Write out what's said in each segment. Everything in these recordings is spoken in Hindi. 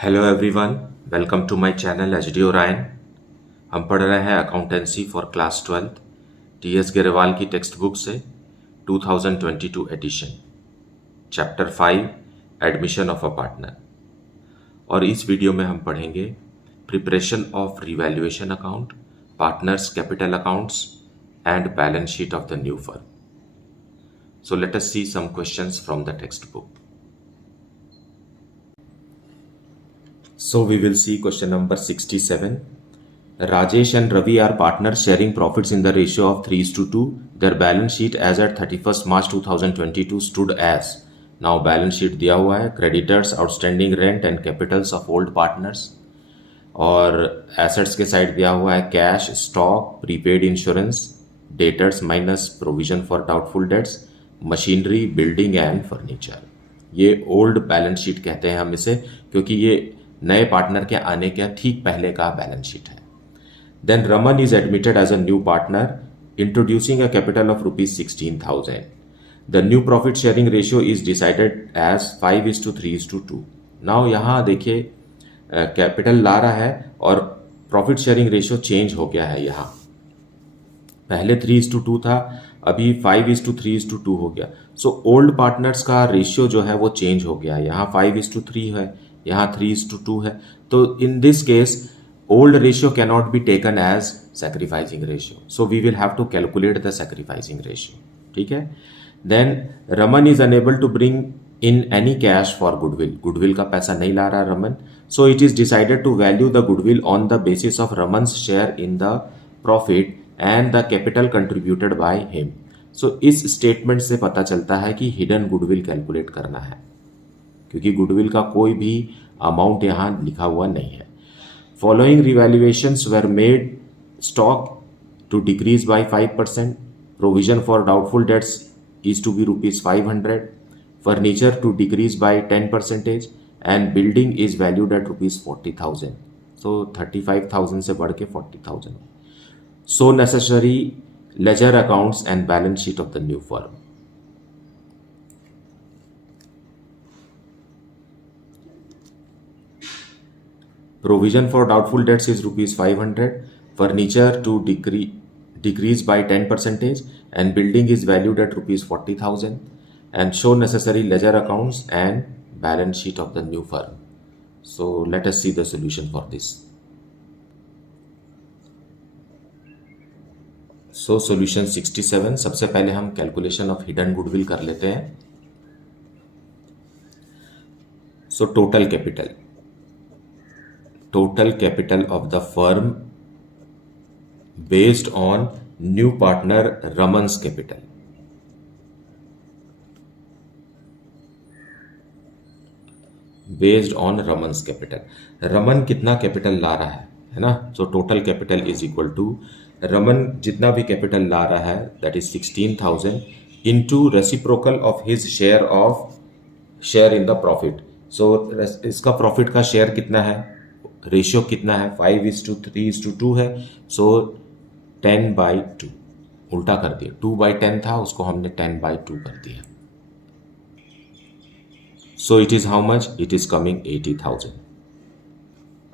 Hello everyone, welcome to my channel H D Orion. हम पढ़ रहे हैं accountancy for class 12 T S Grewal की टेक्स्ट बुक से 2022 edition, chapter 5 admission of a partner. और इस वीडियो में हम पढ़ेंगे preparation of revaluation account, partners capital accounts and balance sheet of the new firm. So let us see some questions from the text book. So we will see question number 67. Rajesh and Ravi are partners sharing profits in the ratio of 3:2. Their balance sheet as at 31st March 2022 stood as. Now balance sheet दिया हुआ है, creditors, outstanding rent and capitals of old partners. और assets के साइड दिया हुआ है cash, stock, prepaid insurance, debtors minus provision for doubtful debts, machinery, building and furniture. ये old balance sheet कहते हैं हम इसे, क्योंकि ये नए पार्टनर के आने के ठीक पहले का बैलेंस शीट है. Then Raman is admitted as a new partner introducing a capital of ₹16,000. The new profit sharing ratio is decided as 5:3:2. Now यहाँ देखिए कैपिटल ला रहा है और प्रॉफिट शेयरिंग रेशियो चेंज हो गया है. यहाँ पहले 3:2 था, अभी 5:3:2 हो गया. सो ओल्ड पार्टनर्स का रेशियो जो है वो चेंज हो गया है. यहाँ 5:3 है, यहाँ 3:2 है. तो in this case old ratio cannot be taken as sacrificing ratio, so we will have to calculate the sacrificing ratio. ठीक है. Then Raman is unable to bring in any cash for goodwill. Goodwill का पैसा नहीं ला रहा Raman, so it is decided to value the goodwill on the basis of Raman's share in the profit and the capital contributed by him. So इस स्टेटमेंट से पता चलता है कि हिडन गुडविल कैलकुलेट करना है, क्योंकि गुडविल का कोई भी अमाउंट यहाँ लिखा हुआ नहीं है. Following revaluations were made. Stock to decrease by 5%. Provision for doubtful debts is to be ₹500. Furniture to decrease by 10% and building is valued at ₹40,000. So 35,000 से बढ़ के 40,000. So necessary ledger accounts and balance sheet of the new firm. Provision for doubtful debts is ₹500. Furniture to decrease by 10% and building is valued at ₹40,000. And show necessary ledger accounts and balance sheet of the new firm. So let us see the solution for this. So solution 67. सबसे पहले हम calculation of hidden goodwill कर लेते हैं. So total capital of the firm based on new partner Raman's capital. Based on Raman's capital. Raman कितना कैपिटल ला रहा है ना. So total capital is equal to Raman जितना भी कैपिटल ला रहा है that is 16,000 into reciprocal of his share in the profit. So इसका प्रॉफिट का शेयर कितना है, रेशियो कितना है, 5:3:2 है. सो 10/2 उल्टा कर दिया. 2/10 था, उसको हमने 10/2 कर दिया. सो it is how much, it is coming 80,000.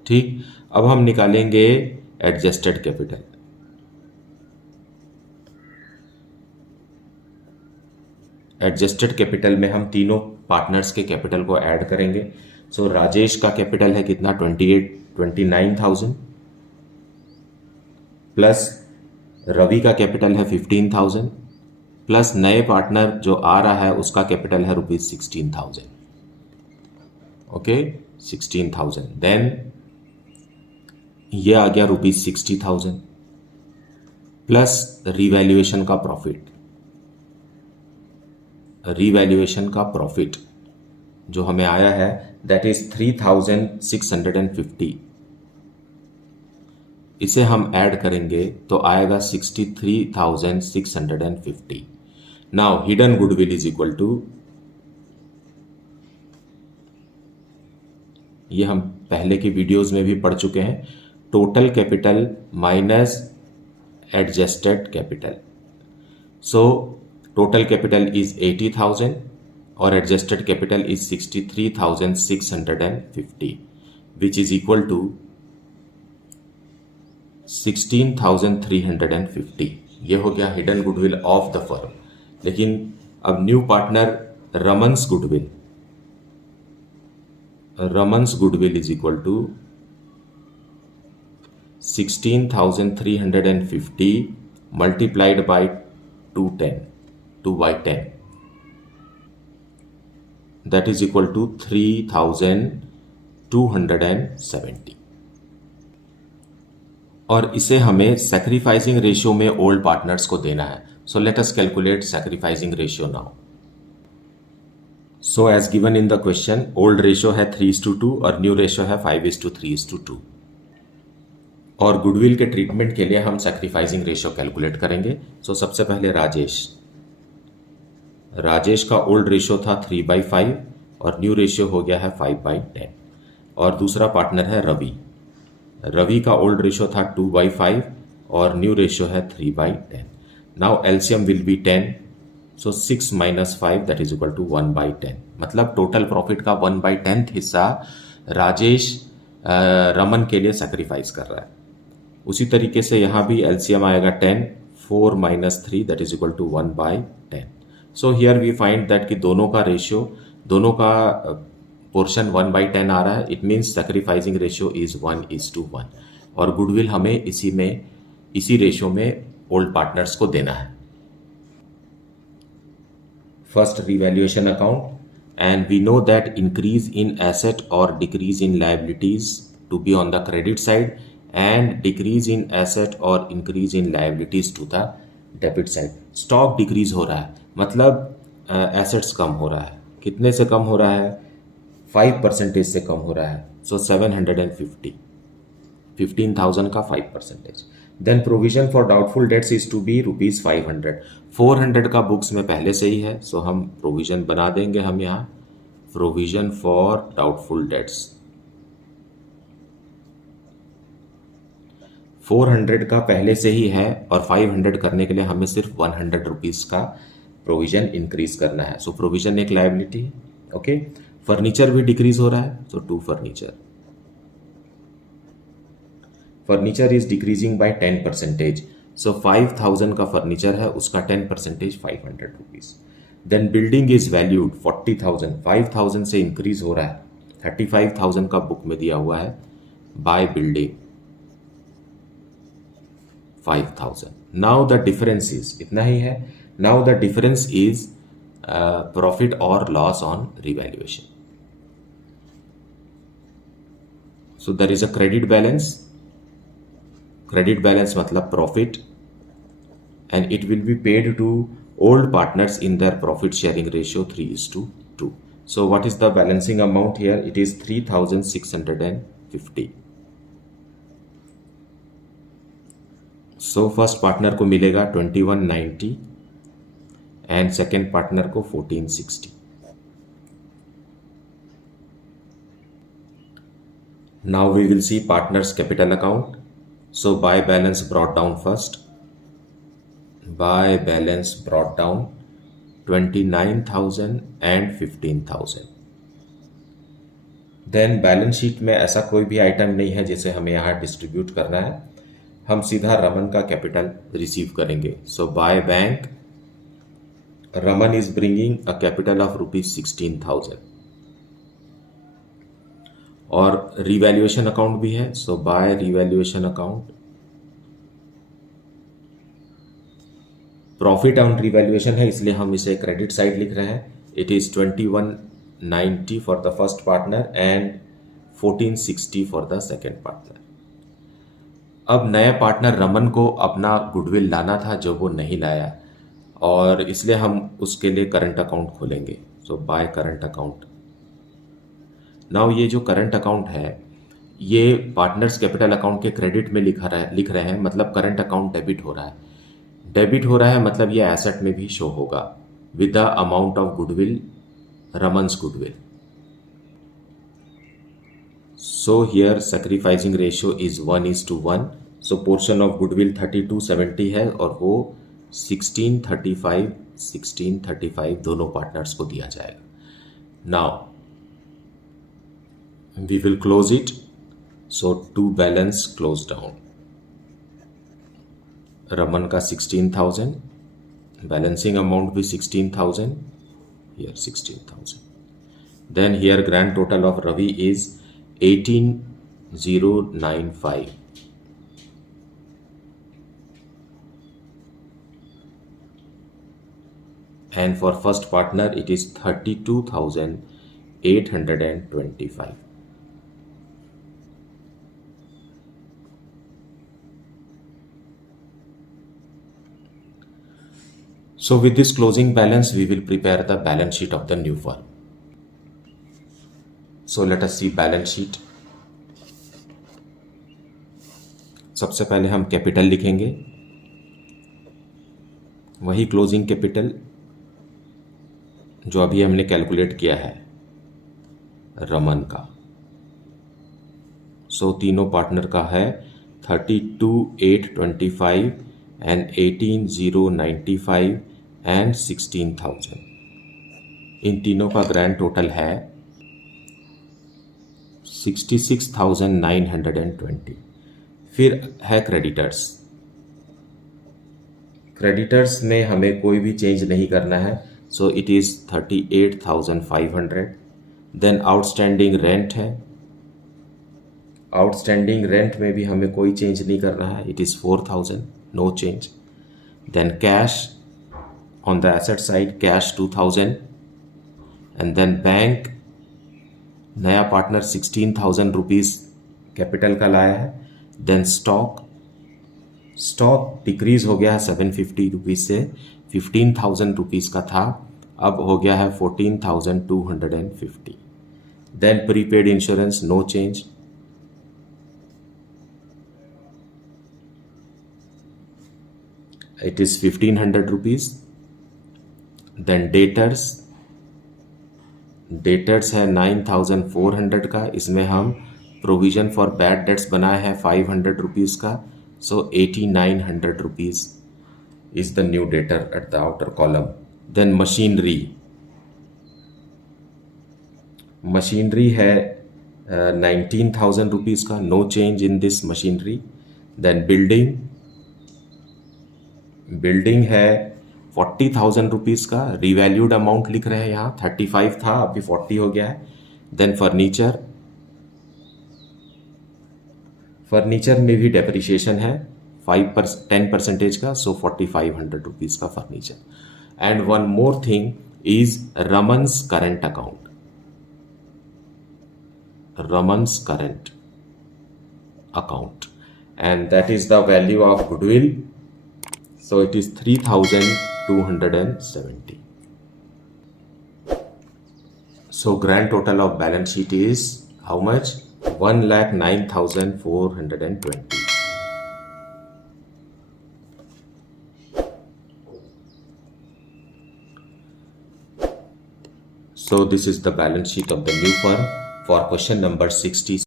ठीक. अब हम निकालेंगे एडजस्टेड कैपिटल. एडजस्टेड कैपिटल में हम तीनों पार्टनर्स के कैपिटल को ऐड करेंगे. सो राजेश का कैपिटल है कितना, 29,000 प्लस रवि का कैपिटल है 15,000 प्लस नए पार्टनर जो आ रहा है उसका कैपिटल है ₹16,000. ओके, 16,000. देन ये आ गया ₹60,000 प्लस रिवैल्यूएशन का प्रॉफिट जो हमें आया है दैट इज 3,650. इसे हम ऐड करेंगे तो आएगा 63,650. Now hidden goodwill is equal to, ये हम पहले की वीडियोस में भी पढ़ चुके हैं, total capital minus adjusted capital. So total capital is 80,000 और adjusted capital is 63,650. Which is equal to 16,350। ये हो गया hidden goodwill of the firm. लेकिन अब new partner Raman's goodwill is equal to 16,350 multiplied by 2 by 10, that is equal to 3,270। और इसे हमें सैक्रिफाइसिंग रेशियो में ओल्ड पार्टनर्स को देना है। So let us calculate sacrificing ratio now. So as given in the question, old ratio है 3:2 और न्यू रेशियो है 5:3:2। और गुडविल के ट्रीटमेंट के लिए हम सैक्रिफाइसिंग रेशियो कैलकुलेट करेंगे। सो सबसे पहले राजेश का ओल्ड रेशियो था 3/5 और न्यू रेशियो हो गया है 5/10। और दूसरा पार्टनर है रवि का ओल्ड रेशियो था 2/5 और न्यू रेशियो है 3/10। Now LCM will be 10, so 6 - 5 that is equal to 1/10। मतलब टोटल प्रॉफिट का 1/10 हिस्सा राजेश रमन के लिए सैक्रिफाइस कर रहा है। उसी तरीके से यहाँ भी एलसीएम आएगा 10, 4 - 3 that is equal to 1/10। So here we find that कि दोनों का पोर्शन 1/10 आ रहा है। It means sacrificing ratio is 1:1 और गुडविल हमें इसी रेशियो में ओल्ड पार्टनर्स को देना है। First revaluation account, and we know that increase in asset और decrease in liabilities to be on the credit side and decrease in asset और increase in liabilities to the debit side। Stock decrease हो रहा है, मतलब एसेट्स कम हो रहा है। कितने से कम हो रहा है? 5% से कम हो रहा है। सो 750, 15,000 का 5%। Then provision for doubtful debts is to be ₹500। 400 का बुक्स में पहले से ही है, सो हम प्रोविजन बना देंगे। हम यहाँ प्रोविजन फॉर डाउटफुल डेट्स 400 का पहले से ही है और 500 करने के लिए हमें सिर्फ 100 रुपीज़ का प्रोविजन इंक्रीज करना है। सो प्रोविजन एक लायबिलिटी है। ओके, फर्नीचर भी डिक्रीज हो रहा है। So to furniture is decreasing by 10%। So 5,000 का फर्नीचर है, उसका 10% 500 rupees. Then building is valued 40,000, 5,000 से इंक्रीज हो रहा है। 35,000 का बुक में दिया हुआ है by building 5,000। Now the difference is, इतना ही है। Now the difference is profit और loss on revaluation. So there is a credit balance मतलब profit, and it will be paid to old partners in their profit sharing ratio 3:2। So what is the balancing amount here? It is 3,650। So first partner को मिलेगा 2190 एंड सेकेंड पार्टनर को 1460। Now we will C partners capital account. So by balance brought down first, by balance brought down 29,000 and 15,000। Then balance sheet में ऐसा कोई भी आइटम नहीं है जिसे हमें यहाँ डिस्ट्रीब्यूट करना है। हम सीधा रमन का कैपिटल रिसीव करेंगे। So by bank Raman is bringing a capital of ₹16,000 और रिवैल्यूएशन अकाउंट भी है। So by revaluation account profit on revaluation है, इसलिए हम इसे क्रेडिट साइड लिख रहे हैं। It is 2190 for the first partner and 1460 for the second partner. अब नए पार्टनर रमन को अपना गुडविल लाना था जो वो नहीं लाया, और इसलिए हम उसके लिए करंट अकाउंट खोलेंगे। सो बाय करंट अकाउंट। नाउ ये जो करंट अकाउंट है ये पार्टनर्स कैपिटल अकाउंट के क्रेडिट में लिख रहे हैं, मतलब करंट अकाउंट डेबिट हो रहा है। डेबिट हो रहा है मतलब ये एसेट में भी शो होगा with the amount of goodwill, Raman's goodwill. So here sacrificing ratio is 1:1। So portion of goodwill 3270 है और वो 1635 दोनों पार्टनर्स को दिया जाएगा। Now we will close it So to balance close down. Raman का 16,000, balancing amount भी 16,000, here 16,000. Then here grand total of Ravi is 18,095. And for first partner it is 32,825. So with this closing balance, we will prepare the balance sheet of the new firm. So let us see balance sheet. सबसे पहले हम कैपिटल लिखेंगे, वही क्लोजिंग कैपिटल जो अभी हमने कैलकुलेट किया है रमन का. सो तीनों पार्टनर का है 32,825 and 18,095 and 16,000. इन तीनों का ग्रैंड टोटल है 66,920. फिर है क्रेडिटर्स. क्रेडिटर्स में हमें कोई भी चेंज नहीं करना है, so it is 38,500. Then outstanding rent है, आउटस्टैंडिंग रेंट में भी हमें कोई चेंज नहीं करना है, it is 4,000, no change. Then cash on the asset side, cash 2,000. And then bank, नया पार्टनर 16,000 रुपीज़ कैपिटल का लाया है. देन स्टॉक डिक्रीज हो गया है 750 रुपीज़ से, 15,000 रुपीज़ का था, अब हो गया है 14,250. Then prepaid insurance, no change. It is 1,500 rupees. Then debtors है 9,400 का, इसमें हम प्रोविजन फॉर बैड डेट्स बनाया है 500 रुपीज़ का, so 8,900 rupees is the new debtor at the outer column. Then machinery है 19,000 रुपीज़ का, no change in this machinery. Then building है 40,000 रुपीज़ का, रिवैल्यूड अमाउंट लिख रहे हैं यहाँ, 35 था अभी 40 हो गया है. देन फर्नीचर में भी डेप्रिशिएशन है 10% का, सो 4,500 रुपीज़ का furniture. And one more thing is Raman's current account, and that is the value of goodwill. So it is 3,270. So grand total of balance sheet is how much? 1,09,420. So this is the balance sheet of the new firm for question number 60.